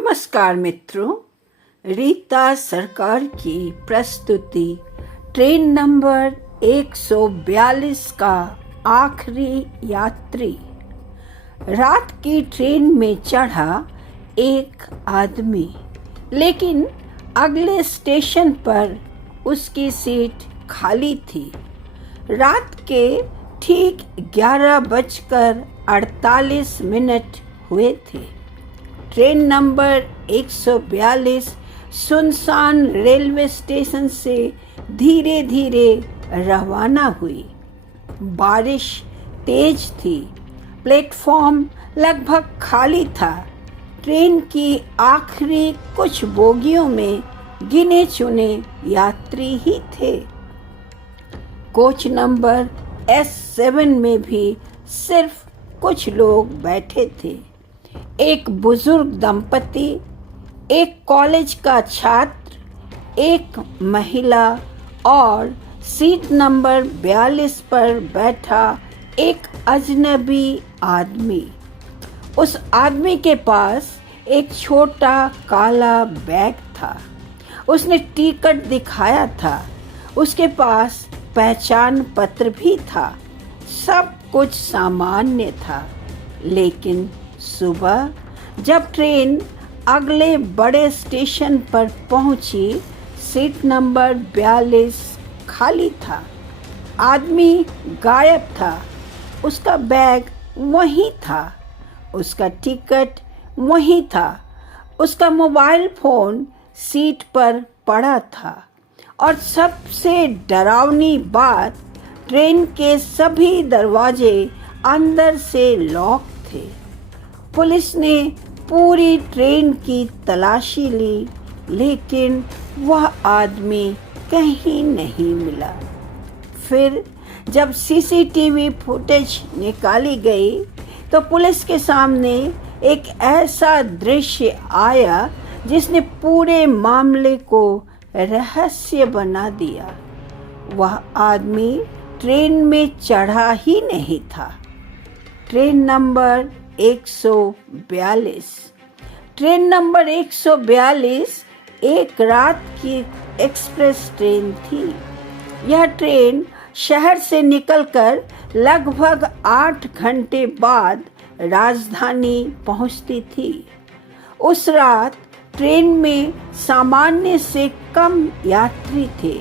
नमस्कार मित्रों, रीता सरकार की प्रस्तुति ट्रेन नंबर 142 का आखिरी यात्री। रात की ट्रेन में चढ़ा एक आदमी, लेकिन अगले स्टेशन पर उसकी सीट खाली थी। रात के ठीक 11:48 हुए थे। ट्रेन नंबर 142 सुनसान रेलवे स्टेशन से धीरे धीरे रवाना हुई। बारिश तेज थी, प्लेटफॉर्म लगभग खाली था। ट्रेन की आखिरी कुछ बोगियों में गिने चुने यात्री ही थे। कोच नंबर S7 में भी सिर्फ कुछ लोग बैठे थे। एक बुजुर्ग दंपति, एक कॉलेज का छात्र, एक महिला और सीट नंबर 42 पर बैठा एक अजनबी आदमी। उस आदमी के पास एक छोटा काला बैग था। उसने टिकट दिखाया था। उसके पास पहचान पत्र भी था। सब कुछ सामान्य था, लेकिन सुबह जब ट्रेन अगले बड़े स्टेशन पर पहुंची, सीट नंबर 42 खाली था। आदमी गायब था। उसका बैग वहीं था, उसका टिकट वहीं था, उसका मोबाइल फोन सीट पर पड़ा था, और सबसे डरावनी बात, ट्रेन के सभी दरवाजे अंदर से लॉक थे। पुलिस ने पूरी ट्रेन की तलाशी ली, लेकिन वह आदमी कहीं नहीं मिला। फिर जब सीसीटीवी फुटेज निकाली गई तो पुलिस के सामने एक ऐसा दृश्य आया जिसने पूरे मामले को रहस्य बना दिया। वह आदमी ट्रेन में चढ़ा ही नहीं था। Train number 142। ट्रेन नंबर 142 एक रात की एक्सप्रेस ट्रेन थी। यह ट्रेन शहर से निकलकर लगभग 8 घंटे बाद राजधानी पहुंचती थी। उस रात ट्रेन में सामान्य से कम यात्री थे।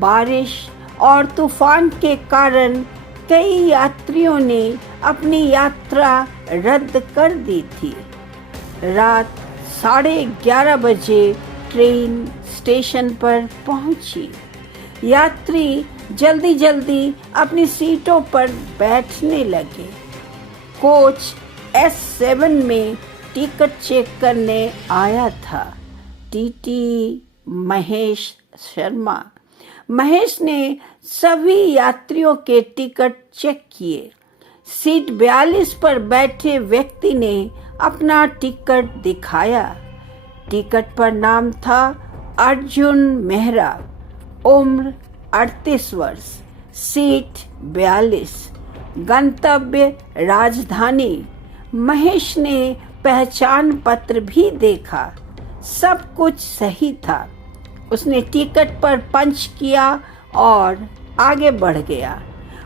बारिश और तूफान के कारण कई यात्रियों ने अपनी यात्रा रद्द कर दी थी। रात 11:30 बजे ट्रेन स्टेशन पर पहुंची। यात्री जल्दी जल्दी अपनी सीटों पर बैठने लगे। कोच S7 में टिकट चेक करने आया था टीटी महेश शर्मा। महेश ने सभी यात्रियों के टिकट चेक किए। सीट 42 पर बैठे व्यक्ति ने अपना टिकट दिखाया। टिकट पर नाम था अर्जुन मेहरा, उम्र 38 वर्ष, सीट 42, गंतव्य राजधानी। महेश ने पहचान पत्र भी देखा। सब कुछ सही था। उसने टिकट पर पंच किया और आगे बढ़ गया।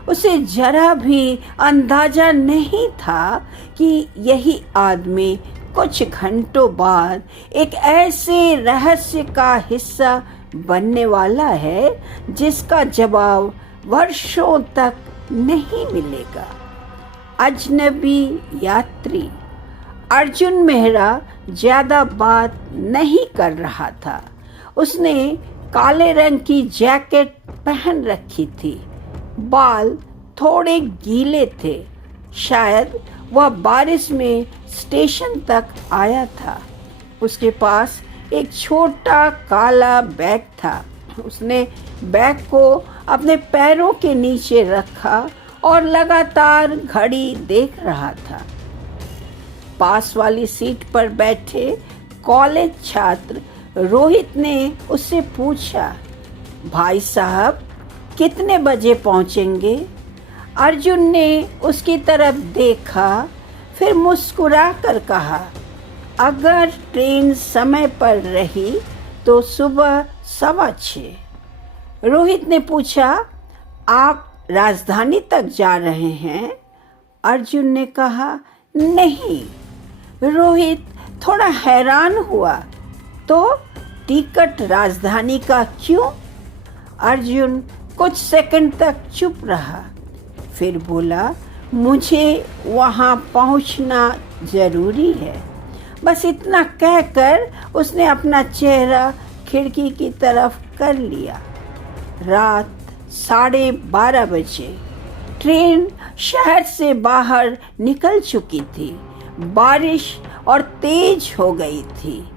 उसे जरा भी अंदाजा नहीं था कि यही आदमी कुछ घंटों बाद एक ऐसे रहस्य का हिस्सा बनने वाला है जिसका जवाब वर्षों तक नहीं मिलेगा। अजनबी यात्री। अर्जुन मेहरा ज्यादा बात नहीं कर रहा था। उसने काले रंग की जैकेट पहन रखी थी। बाल थोड़े गीले थे। शायद वह बारिश में स्टेशन तक आया था। उसके पास एक छोटा काला बैग था। उसने बैग को अपने पैरों के नीचे रखा और लगातार घड़ी देख रहा था। पास वाली सीट पर बैठे कॉलेज छात्र रोहित ने उससे पूछा, भाई साहब कितने बजे पहुंचेंगे? अर्जुन ने उसकी तरफ देखा, फिर मुस्कुरा कर कहा, अगर ट्रेन समय पर रही तो सुबह 6:15। रोहित ने पूछा, आप राजधानी तक जा रहे हैं? अर्जुन ने कहा, नहीं। रोहित थोड़ा हैरान हुआ, तो टिकट राजधानी का क्यों? अर्जुन कुछ सेकंड तक चुप रहा, फिर बोला, मुझे वहाँ पहुँचना जरूरी है। बस इतना कहकर उसने अपना चेहरा खिड़की की तरफ कर लिया। रात 12:30 बजे ट्रेन शहर से बाहर निकल चुकी थी। बारिश और तेज हो गई थी।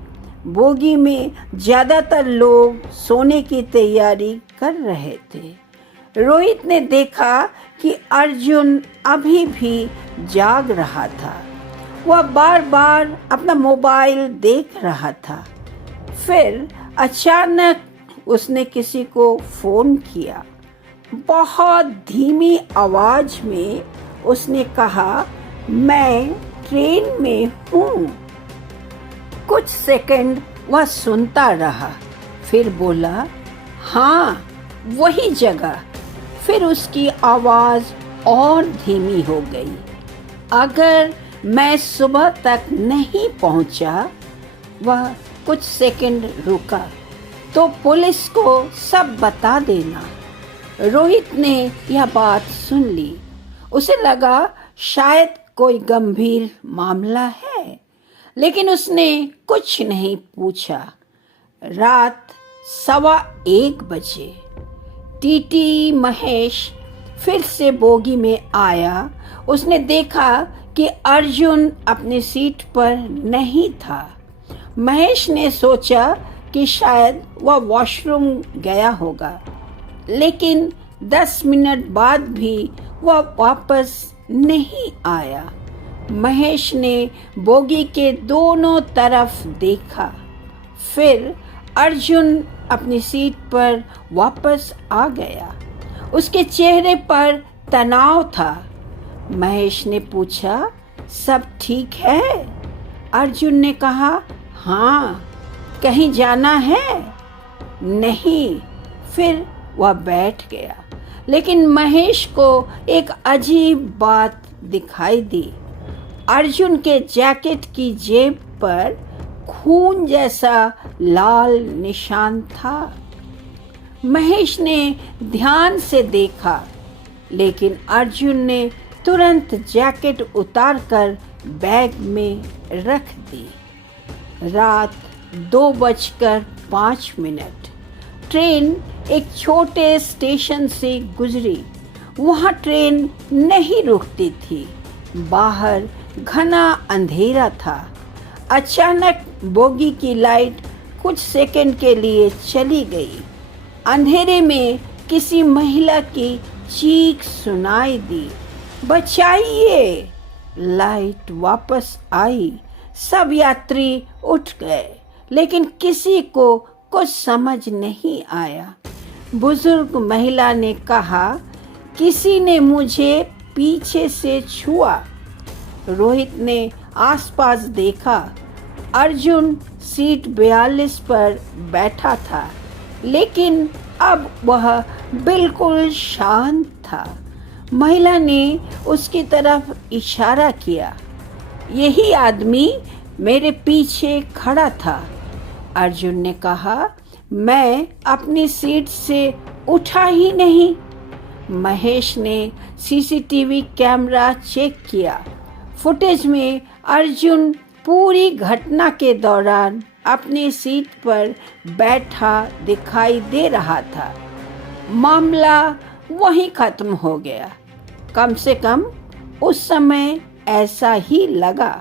बोगी में ज़्यादातर लोग सोने की तैयारी कर रहे थे। रोहित ने देखा कि अर्जुन अभी भी जाग रहा था। वह बार बार अपना मोबाइल देख रहा था। फिर अचानक उसने किसी को फ़ोन किया। बहुत धीमी आवाज़ में उसने कहा, मैं ट्रेन में हूँ। कुछ सेकंड वह सुनता रहा, फिर बोला, हाँ, वही जगह। फिर उसकी आवाज़ और धीमी हो गई। अगर मैं सुबह तक नहीं पहुंचा, वह कुछ सेकंड रुका, तो पुलिस को सब बता देना। रोहित ने यह बात सुन ली। उसे लगा शायद कोई गंभीर मामला है, लेकिन उसने कुछ नहीं पूछा। रात 1:15 बजे टीटी महेश फिर से बोगी में आया। उसने देखा कि अर्जुन अपनी सीट पर नहीं था। महेश ने सोचा कि शायद वह वॉशरूम गया होगा, लेकिन 10 मिनट बाद भी वह वापस नहीं आया। महेश ने बोगी के दोनों तरफ देखा। फिर अर्जुन अपनी सीट पर वापस आ गया। उसके चेहरे पर तनाव था। महेश ने पूछा, सब ठीक है? अर्जुन ने कहा, हाँ। कहीं जाना है? नहीं। फिर वह बैठ गया। लेकिन महेश को एक अजीब बात दिखाई दी। अर्जुन के जैकेट की जेब पर खून जैसा लाल निशान था। महेश ने ध्यान से देखा, लेकिन अर्जुन ने तुरंत जैकेट उतारकर बैग में रख दी। रात 2:05। ट्रेन एक छोटे स्टेशन से गुजरी। वहाँ ट्रेन नहीं रुकती थी। बाहर घना अंधेरा था। अचानक बोगी की लाइट कुछ सेकंड के लिए चली गई। अंधेरे में किसी महिला की चीख सुनाई दी, बचाइए! लाइट वापस आई। सब यात्री उठ गए, लेकिन किसी को कुछ समझ नहीं आया। बुजुर्ग महिला ने कहा, किसी ने मुझे पीछे से छुआ। रोहित ने आसपास देखा। अर्जुन सीट 42 पर बैठा था, लेकिन अब वह बिल्कुल शांत था। महिला ने उसकी तरफ इशारा किया। यही आदमी मेरे पीछे खड़ा था। अर्जुन ने कहा, मैं अपनी सीट से उठा ही नहीं। महेश ने सीसीटीवी कैमरा चेक किया। फुटेज में अर्जुन पूरी घटना के दौरान अपनी सीट पर बैठा दिखाई दे रहा था। मामला वहीं खत्म हो गया। कम से कम उस समय ऐसा ही लगा।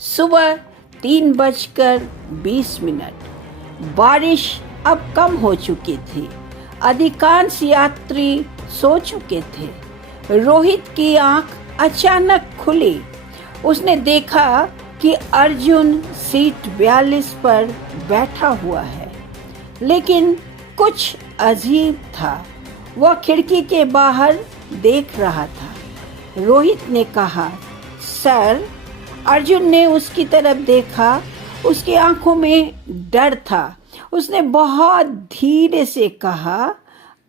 सुबह 3:20। बारिश अब कम हो चुकी थी। अधिकांश यात्री सो चुके थे। रोहित की आंख अचानक खुली। उसने देखा कि अर्जुन सीट 42 पर बैठा हुआ है, लेकिन कुछ अजीब था। वह खिड़की के बाहर देख रहा था। रोहित ने कहा, सर, अर्जुन ने उसकी तरफ देखा। उसकी आंखों में डर था। उसने बहुत धीरे से कहा,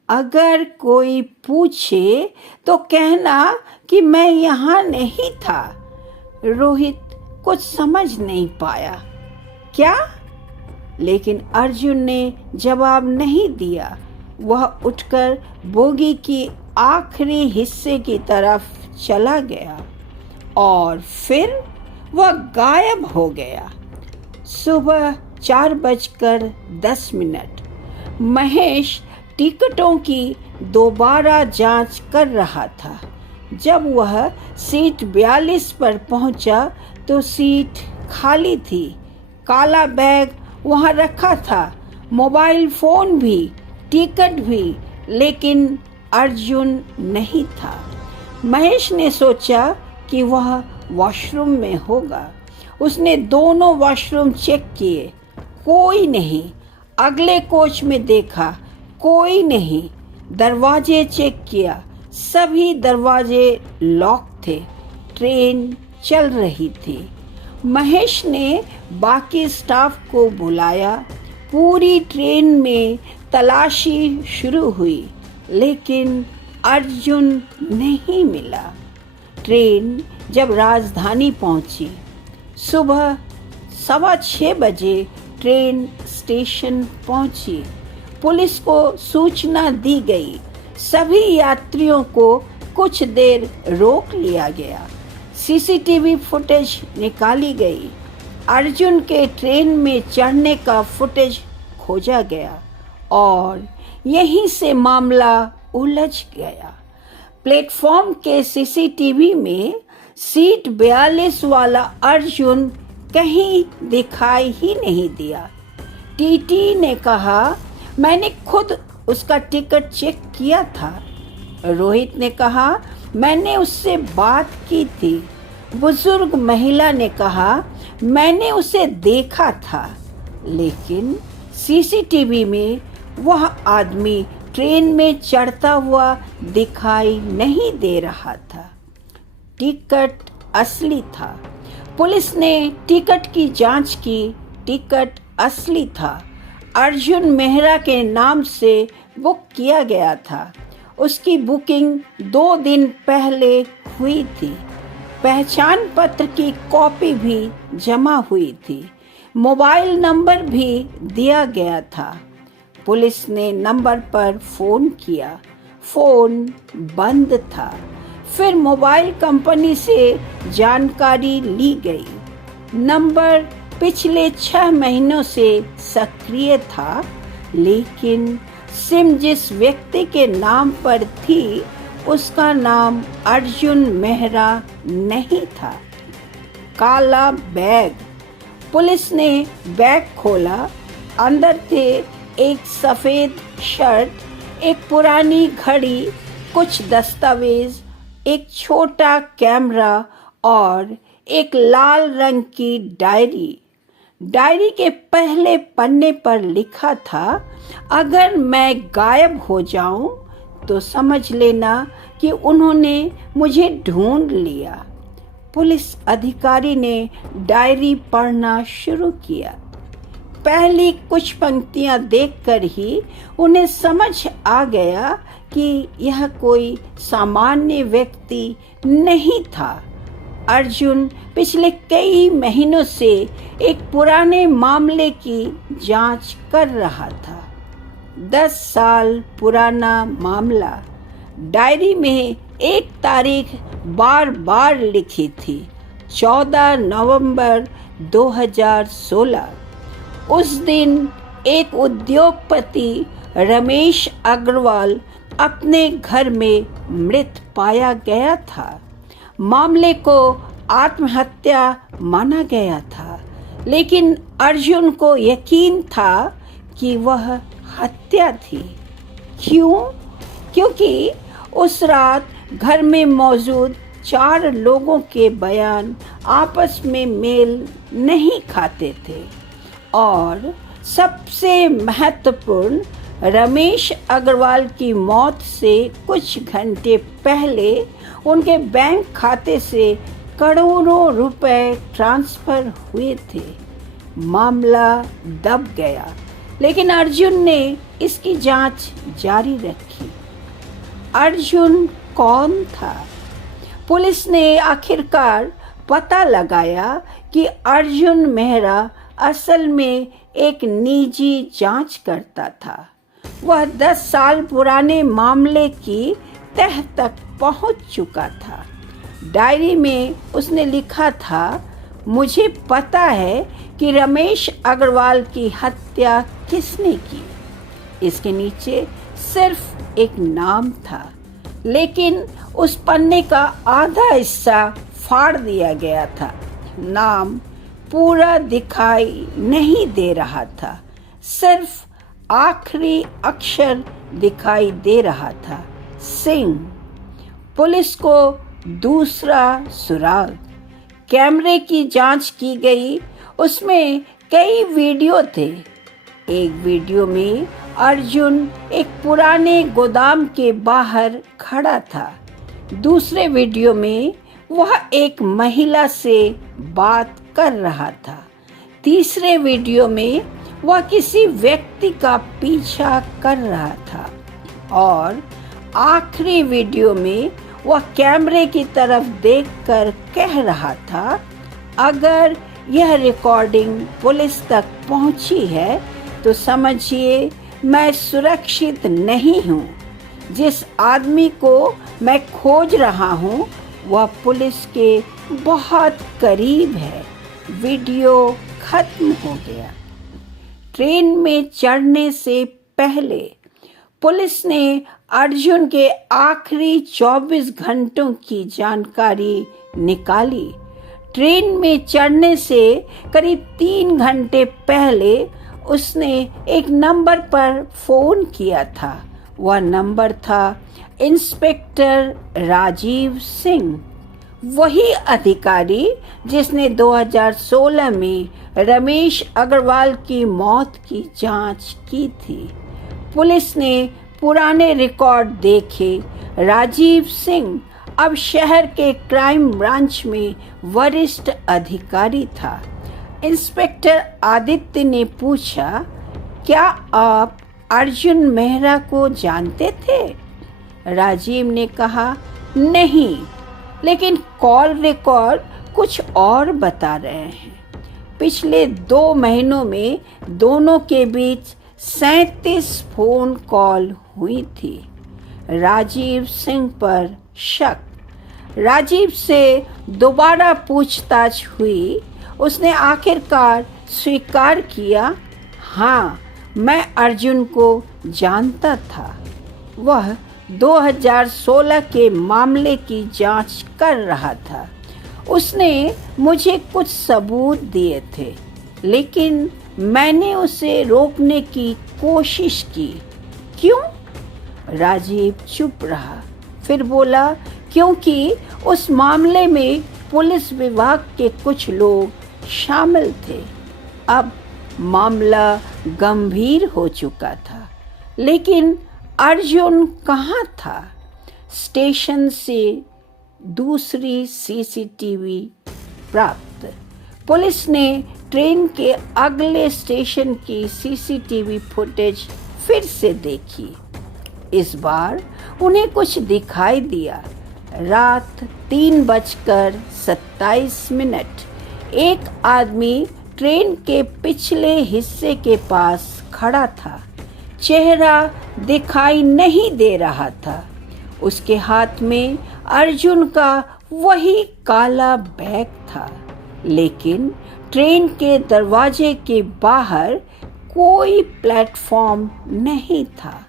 अगर कोई पूछे तो कहना कि मैं यहाँ नहीं था। रोहित कुछ समझ नहीं पाया। क्या? लेकिन अर्जुन ने जवाब नहीं दिया। वह उठकर बोगी की आखिरी हिस्से की तरफ चला गया और फिर वह गायब हो गया। सुबह 4:10। महेश टिकटों की दोबारा जांच कर रहा था। जब वह सीट 42 पर पहुंचा तो सीट खाली थी। काला बैग वहां रखा था, मोबाइल फोन भी, टिकट भी, लेकिन अर्जुन नहीं था। महेश ने सोचा कि वह वॉशरूम में होगा। उसने दोनों वॉशरूम चेक किए, कोई नहीं। अगले कोच में देखा, कोई नहीं। दरवाजे चेक किया, सभी दरवाजे लॉक थे। ट्रेन चल रही थी। महेश ने बाकी स्टाफ को बुलाया। पूरी ट्रेन में तलाशी शुरू हुई, लेकिन अर्जुन नहीं मिला। ट्रेन जब राजधानी पहुंची, सुबह 6:15 बजे ट्रेन स्टेशन पहुंची। पुलिस को सूचना दी गई। सभी यात्रियों को कुछ देर रोक लिया गया। सीसीटीवी फुटेज निकाली गई। अर्जुन के ट्रेन में चढ़ने का फुटेज खोजा गया और यहीं से मामला उलझ गया। प्लेटफॉर्म के सीसीटीवी में सीट 42 वाला अर्जुन कहीं दिखाई ही नहीं दिया। टीटी ने कहा, मैंने खुद उसका टिकट चेक किया था। रोहित ने कहा, मैंने उससे बात की थी। बुजुर्ग महिला ने कहा, मैंने उसे देखा था, लेकिन सीसीटीवी में वह आदमी ट्रेन में चढ़ता हुआ दिखाई नहीं दे रहा था। टिकट असली था। पुलिस ने टिकट की जांच की। टिकट असली था। अर्जुन मेहरा के नाम से बुक किया गया था। उसकी बुकिंग 2 दिन पहले हुई थी। पहचान पत्र की कॉपी भी जमा हुई थी। मोबाइल नंबर भी दिया गया था। पुलिस ने नंबर पर फ़ोन किया। फ़ोन बंद था। फिर मोबाइल कंपनी से जानकारी ली गई। नंबर पिछले 6 महीनों से सक्रिय था, लेकिन सिम जिस व्यक्ति के नाम पर थी उसका नाम अर्जुन मेहरा नहीं था। काला बैग। पुलिस ने बैग खोला। अंदर थे एक सफ़ेद शर्ट, एक पुरानी घड़ी, कुछ दस्तावेज, एक छोटा कैमरा और एक लाल रंग की डायरी। डायरी के पहले पन्ने पर लिखा था, अगर मैं गायब हो जाऊं तो समझ लेना कि उन्होंने मुझे ढूंढ लिया। पुलिस अधिकारी ने डायरी पढ़ना शुरू किया। पहली कुछ पंक्तियां देखकर ही उन्हें समझ आ गया कि यह कोई सामान्य व्यक्ति नहीं था। अर्जुन पिछले कई महीनों से एक पुराने मामले की जांच कर रहा था। 10 साल पुराना मामला। डायरी में एक तारीख बार बार लिखी थी, 14 नवंबर 2016। उस दिन एक उद्योगपति रमेश अग्रवाल अपने घर में मृत पाया गया था। मामले को आत्महत्या माना गया था, लेकिन अर्जुन को यकीन था कि वह हत्या थी। क्यों? क्योंकि उस रात घर में मौजूद 4 लोगों के बयान आपस में मेल नहीं खाते थे और सबसे महत्वपूर्ण, रमेश अग्रवाल की मौत से कुछ घंटे पहले उनके बैंक खाते से करोड़ों रुपए ट्रांसफर हुए थे। मामला दब गया, लेकिन अर्जुन ने इसकी जांच जारी रखी। अर्जुन कौन था? पुलिस ने आखिरकार पता लगाया कि अर्जुन मेहरा असल में एक निजी जांच करता था। वह 10 साल पुराने मामले की तह तक पहुंच चुका था। डायरी में उसने लिखा था, मुझे पता है कि रमेश अग्रवाल की हत्या किसने की। इसके नीचे सिर्फ एक नाम था, लेकिन उस पन्ने का आधा हिस्सा फाड़ दिया गया था। नाम पूरा दिखाई नहीं दे रहा था, सिर्फ आखिरी अक्षर दिखाई दे रहा था, सिंह। पुलिस को दूसरा सुराग। कैमरे की जांच की गई, उसमें कई वीडियो थे। एक वीडियो में अर्जुन एक पुराने गोदाम के बाहर खड़ा था। दूसरे वीडियो में वह एक महिला से बात कर रहा था। तीसरे वीडियो में वह किसी व्यक्ति का पीछा कर रहा था और आखिरी वीडियो में वह कैमरे की तरफ देखकर कह रहा था, अगर यह रिकॉर्डिंग पुलिस तक पहुंची है तो समझिए मैं सुरक्षित नहीं हूं। जिस आदमी को मैं खोज रहा हूं वह पुलिस के बहुत करीब है। वीडियो खत्म हो गया। ट्रेन में चढ़ने से पहले पुलिस ने अर्जुन के आखिरी 24 घंटों की जानकारी निकाली। ट्रेन में चढ़ने से करीब 3 घंटे पहले उसने एक नंबर पर फ़ोन किया था। वह नंबर था इंस्पेक्टर राजीव सिंह, वही अधिकारी जिसने 2016 में रमेश अग्रवाल की मौत की जांच की थी। पुलिस ने पुराने रिकॉर्ड देखे। राजीव सिंह अब शहर के क्राइम ब्रांच में वरिष्ठ अधिकारी था। इंस्पेक्टर आदित्य ने पूछा, क्या आप अर्जुन मेहरा को जानते थे? राजीव ने कहा, नहीं, लेकिन कॉल रिकॉर्ड कुछ और बता रहे हैं। पिछले 2 महीनों में दोनों के बीच 37 फोन कॉल हुई थी। राजीव सिंह पर शक। राजीव से दोबारा पूछताछ हुई। उसने आखिरकार स्वीकार किया, हाँ, मैं अर्जुन को जानता था। वह 2016 के मामले की जांच कर रहा था। उसने मुझे कुछ सबूत दिए थे, लेकिन मैंने उसे रोकने की कोशिश की। क्यों? राजीव चुप रहा, फिर बोला, क्योंकि उस मामले में पुलिस विभाग के कुछ लोग शामिल थे। अब मामला गंभीर हो चुका था, लेकिन अर्जुन कहाँ था? स्टेशन से दूसरी सीसीटीवी प्राप्त। पुलिस ने ट्रेन के अगले स्टेशन की सीसीटीवी फुटेज फिर से देखी। इस बार उन्हें कुछ दिखाई दिया। रात 3:27 एक आदमी ट्रेन के पिछले हिस्से के पास खड़ा था। चेहरा दिखाई नहीं दे रहा था। उसके हाथ में अर्जुन का वही काला बैग था, लेकिन ट्रेन के दरवाजे के बाहर कोई प्लेटफॉर्म नहीं था।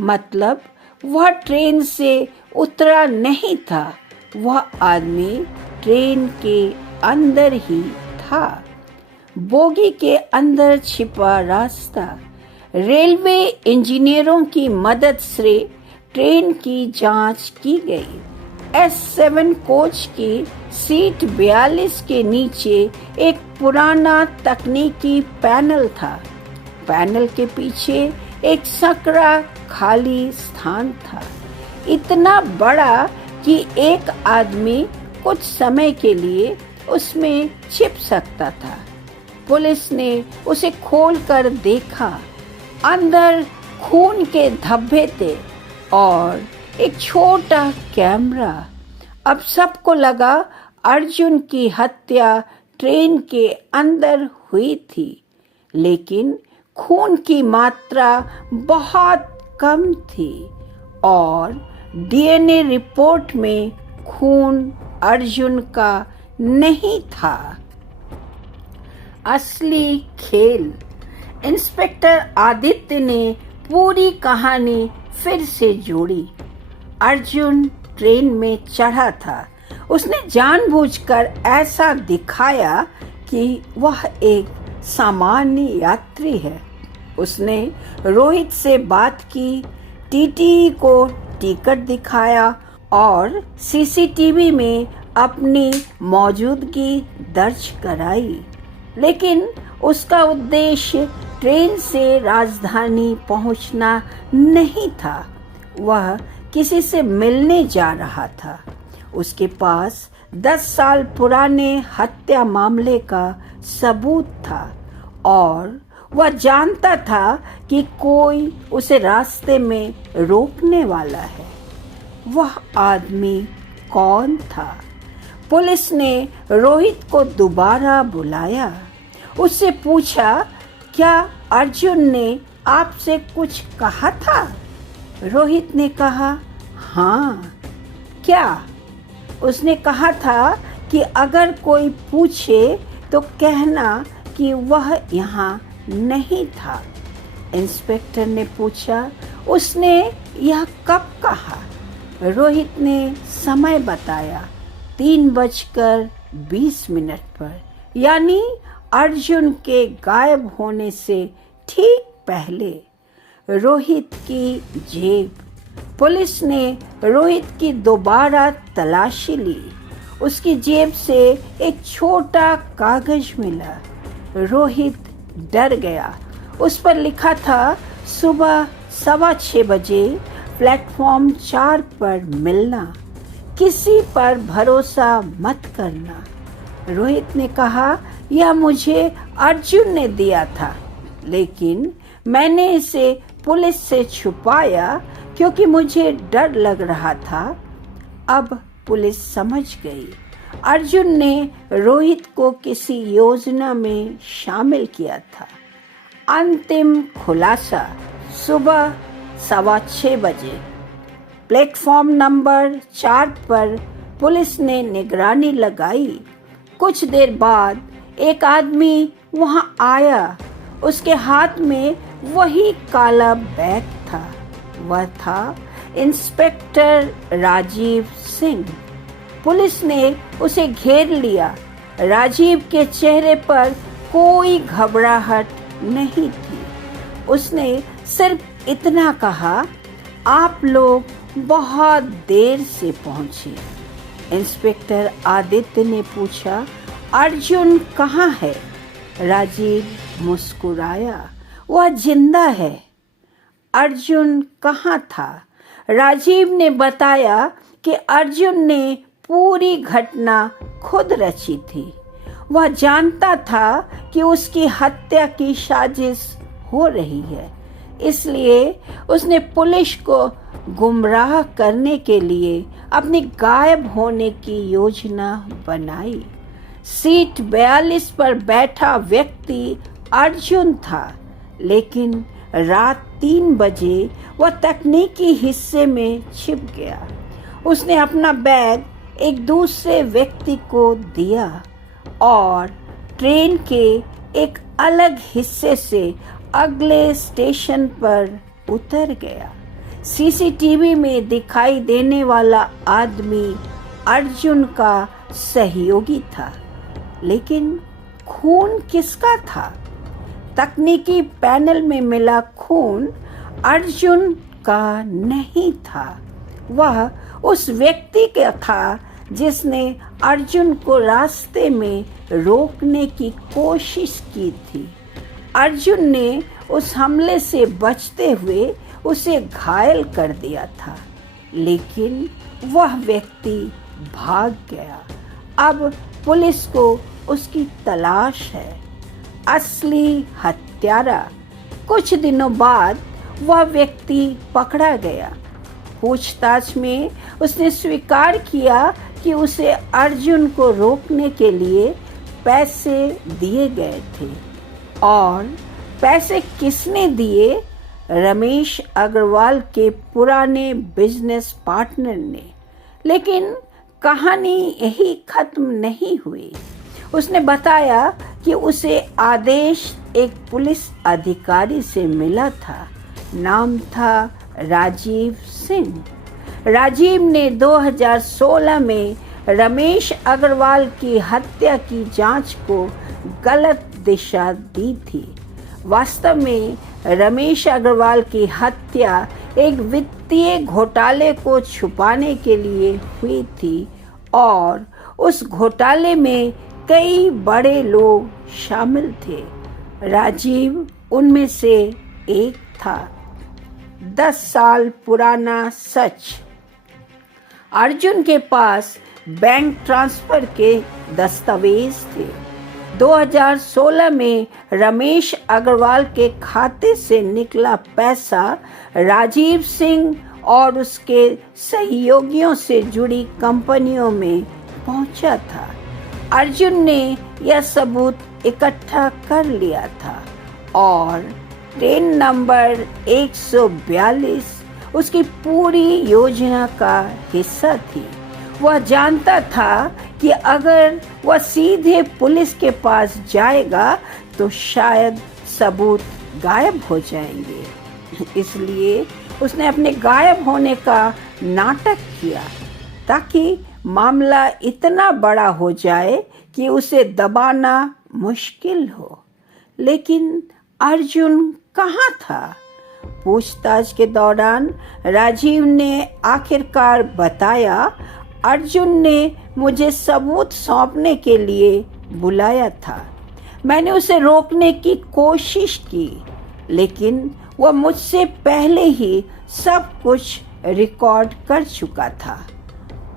मतलब वह ट्रेन से उतरा नहीं था, वह आदमी ट्रेन के अंदर ही था। बोगी के अंदर छिपा रास्ता। रेलवे इंजीनियरों की मदद से ट्रेन की जांच की गई। S7 कोच की सीट 42 के नीचे एक पुराना तकनीकी पैनल था। पैनल के पीछे एक सकरा खाली स्थान था, इतना बड़ा कि एक आदमी कुछ समय के लिए उसमें छिप सकता था। पुलिस ने उसे खोलकर देखा। अंदर खून के धब्बे थे और एक छोटा कैमरा। अब सबको लगा अर्जुन की हत्या ट्रेन के अंदर हुई थी, लेकिन खून की मात्रा बहुत कम थी और डीएनए रिपोर्ट में खून अर्जुन का नहीं था। असली खेल। इंस्पेक्टर आदित्य ने पूरी कहानी फिर से जोड़ी। अर्जुन ट्रेन में चढ़ा था। उसने जानबूझकर ऐसा दिखाया कि वह एक सामान्य यात्री है। उसने रोहित से बात की, टीटी को टिकट दिखाया और सीसीटीवी में अपनी मौजूदगी दर्ज कराई। लेकिन उसका उद्देश्य ट्रेन से राजधानी पहुंचना नहीं था। वह किसी से मिलने जा रहा था। उसके पास 10 साल पुराने हत्या मामले का सबूत था और वह जानता था कि कोई उसे रास्ते में रोकने वाला है। वह आदमी कौन था? पुलिस ने रोहित को दोबारा बुलाया। उससे पूछा, क्या अर्जुन ने आपसे कुछ कहा था? रोहित ने कहा, हाँ। क्या? उसने कहा था कि अगर कोई पूछे तो कहना कि वह यहाँ नहीं था। इंस्पेक्टर ने पूछा, उसने यह कब कहा? रोहित ने समय बताया, 3:20 पर, यानी अर्जुन के गायब होने से ठीक पहले। रोहित की जेब। पुलिस ने रोहित की दोबारा तलाशी ली। उसकी जेब से एक छोटा कागज मिला। रोहित डर गया। उस पर लिखा था, सुबह 6:15 बजे प्लेटफॉर्म 4 पर मिलना। किसी पर भरोसा मत करना। रोहित ने कहा, यह मुझे अर्जुन ने दिया था, लेकिन मैंने इसे पुलिस से छुपाया क्योंकि मुझे डर लग रहा था। अब पुलिस समझ गई। अर्जुन ने रोहित को किसी योजना में शामिल किया था। अंतिम खुलासा, सुबह 6:15 बजे प्लेटफॉर्म नंबर 4 पर पुलिस ने निगरानी लगाई। कुछ देर बाद एक आदमी वहां आया। उसके हाथ में वही काला बैग था। वह था इंस्पेक्टर राजीव सिंह। पुलिस ने उसे घेर लिया। राजीव के चेहरे पर कोई घबराहट नहीं थी। उसने सिर्फ इतना कहा, आप लोग बहुत देर से पहुंचे। इंस्पेक्टर आदित्य ने पूछा, अर्जुन कहाँ है? राजीव मुस्कुराया, वह जिंदा है। अर्जुन कहाँ था? राजीव ने बताया कि अर्जुन ने पूरी घटना खुद रची थी। वह जानता था कि उसकी हत्या की साजिश हो रही है, इसलिए उसने पुलिस को गुमराह करने के लिए अपनी गायब होने की योजना बनाई। सीट 42 पर बैठा व्यक्ति अर्जुन था, लेकिन रात 3 बजे वह तकनीकी हिस्से में छिप गया। उसने अपना बैग एक दूसरे व्यक्ति को दिया और ट्रेन के एक अलग हिस्से से अगले स्टेशन पर उतर गया। सीसीटीवी में दिखाई देने वाला आदमी अर्जुन का सहयोगी था, लेकिन खून किसका था? तकनीकी पैनल में मिला खून अर्जुन का नहीं था। वह उस व्यक्ति का था जिसने अर्जुन को रास्ते में रोकने की कोशिश की थी। अर्जुन ने उस हमले से बचते हुए उसे घायल कर दिया था, लेकिन वह व्यक्ति भाग गया। अब पुलिस को उसकी तलाश है। असली हत्यारा। कुछ दिनों बाद वह व्यक्ति पकड़ा गया। पूछताछ में उसने स्वीकार किया कि उसे अर्जुन को रोकने के लिए पैसे दिए गए थे। और पैसे किसने दिए? रमेश अग्रवाल के पुराने बिजनेस पार्टनर ने। लेकिन कहानी यही खत्म नहीं हुई। उसने बताया कि उसे आदेश एक पुलिस अधिकारी से मिला था। नाम था राजीव सिंह। राजीव ने 2016 में रमेश अग्रवाल की हत्या की जांच को गलत दिशा दी थी। वास्तव में रमेश अग्रवाल की हत्या एक वित्तीय घोटाले को छुपाने के लिए हुई थी और उस घोटाले में कई बड़े लोग शामिल थे। राजीव उनमें से एक था। 10 साल पुराना सच। अर्जुन के पास बैंक ट्रांसफर के दस्तावेज थे। 2016 में रमेश अग्रवाल के खाते से निकला पैसा राजीव सिंह और उसके सहयोगियों से जुड़ी कंपनियों में पहुंचा था। अर्जुन ने यह सबूत इकट्ठा कर लिया था और ट्रेन नंबर 142 उसकी पूरी योजना का हिस्सा थी। वह जानता था कि अगर वह सीधे पुलिस के पास जाएगा तो शायद सबूत गायब हो जाएंगे। इसलिए उसने अपने गायब होने का नाटक किया ताकि मामला इतना बड़ा हो जाए कि उसे दबाना मुश्किल हो। लेकिन अर्जुन कहाँ था? पूछताछ के दौरान राजीव ने आखिरकार बताया, अर्जुन ने मुझे सबूत सौंपने के लिए बुलाया था। मैंने उसे रोकने की कोशिश की, लेकिन वह मुझसे पहले ही सब कुछ रिकॉर्ड कर चुका था।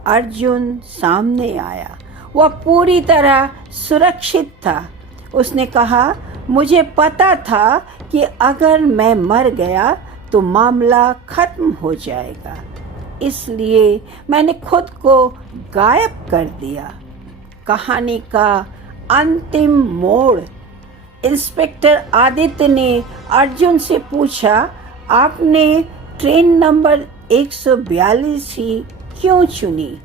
अर्जुन सामने आया। वह पूरी तरह सुरक्षित था। उसने कहा, मुझे पता था कि अगर मैं मर गया तो मामला खत्म हो जाएगा, इसलिए मैंने खुद को गायब कर दिया। कहानी का अंतिम मोड़। इंस्पेक्टर आदित्य ने अर्जुन से पूछा, आपने ट्रेन नंबर 142 ही क्यों चुनी?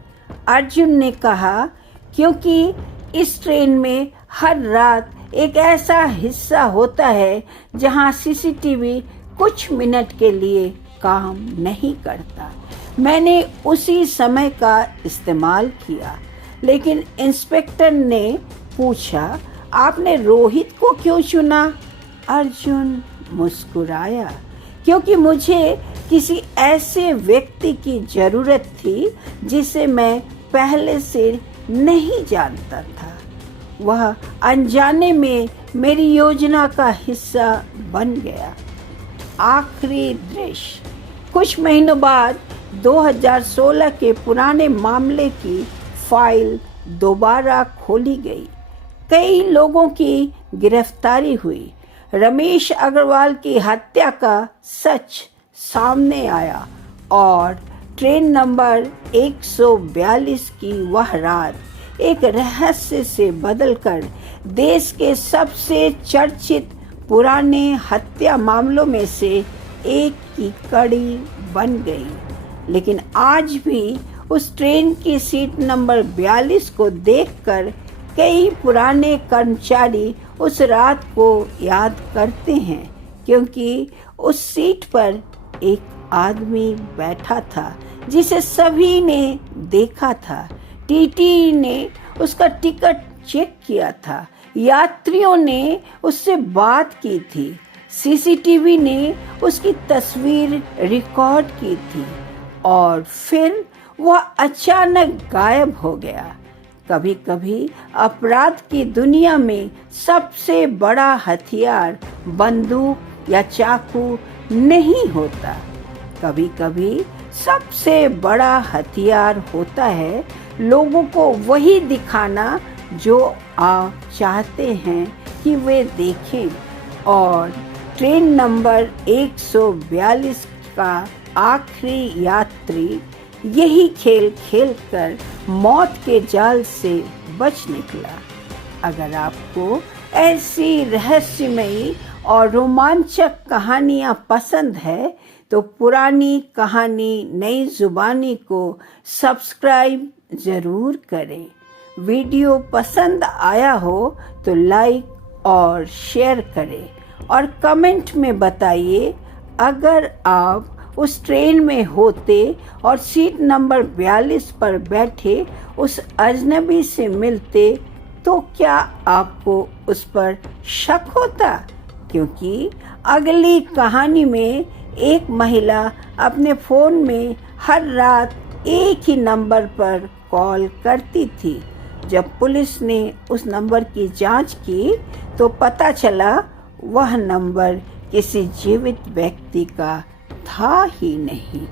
अर्जुन ने कहा, क्योंकि इस ट्रेन में हर रात एक ऐसा हिस्सा होता है जहां सीसीटीवी कुछ मिनट के लिए काम नहीं करता। मैंने उसी समय का इस्तेमाल किया। लेकिन इंस्पेक्टर ने पूछा, आपने रोहित को क्यों चुना? अर्जुन मुस्कुराया, क्योंकि मुझे किसी ऐसे व्यक्ति की जरूरत थी जिसे मैं पहले से नहीं जानता था। वह अनजाने में मेरी योजना का हिस्सा बन गया। आखिरी दृश्य। कुछ महीनों बाद 2016 के पुराने मामले की फाइल दोबारा खोली गई। कई लोगों की गिरफ्तारी हुई। रमेश अग्रवाल की हत्या का सच सामने आया और ट्रेन नंबर 142 की वह रात एक रहस्य से बदलकर देश के सबसे चर्चित पुराने हत्या मामलों में से एक की कड़ी बन गई। लेकिन आज भी उस ट्रेन की सीट नंबर 42 को देखकर कई पुराने कर्मचारी उस रात को याद करते हैं, क्योंकि उस सीट पर एक आदमी बैठा था जिसे सभी ने देखा था। टीटी ने उसका टिकट चेक किया था, यात्रियों ने उससे बात की थी, सीसीटीवी ने उसकी तस्वीर रिकॉर्ड की थी और फिर वह अचानक गायब हो गया। कभी कभी अपराध की दुनिया में सबसे बड़ा हथियार बंदूक या चाकू नहीं होता। कभी कभी सबसे बड़ा हथियार होता है लोगों को वही दिखाना जो आप चाहते हैं कि वे देखें, और ट्रेन नंबर 142 का आखिरी यात्री यही खेल खेलकर मौत के जाल से बच निकला। अगर आपको ऐसी रहस्यमयी और रोमांचक कहानियाँ पसंद है तो पुरानी कहानी नई जुबानी को सब्सक्राइब ज़रूर करें। वीडियो पसंद आया हो तो लाइक और शेयर करें और कमेंट में बताइए, अगर आप उस ट्रेन में होते और सीट नंबर 42 पर बैठे उस अजनबी से मिलते तो क्या आपको उस पर शक होता? क्योंकि अगली कहानी में एक महिला अपने फ़ोन में हर रात एक ही नंबर पर कॉल करती थी। जब पुलिस ने उस नंबर की जांच की तो पता चला वह नंबर किसी जीवित व्यक्ति का था ही नहीं।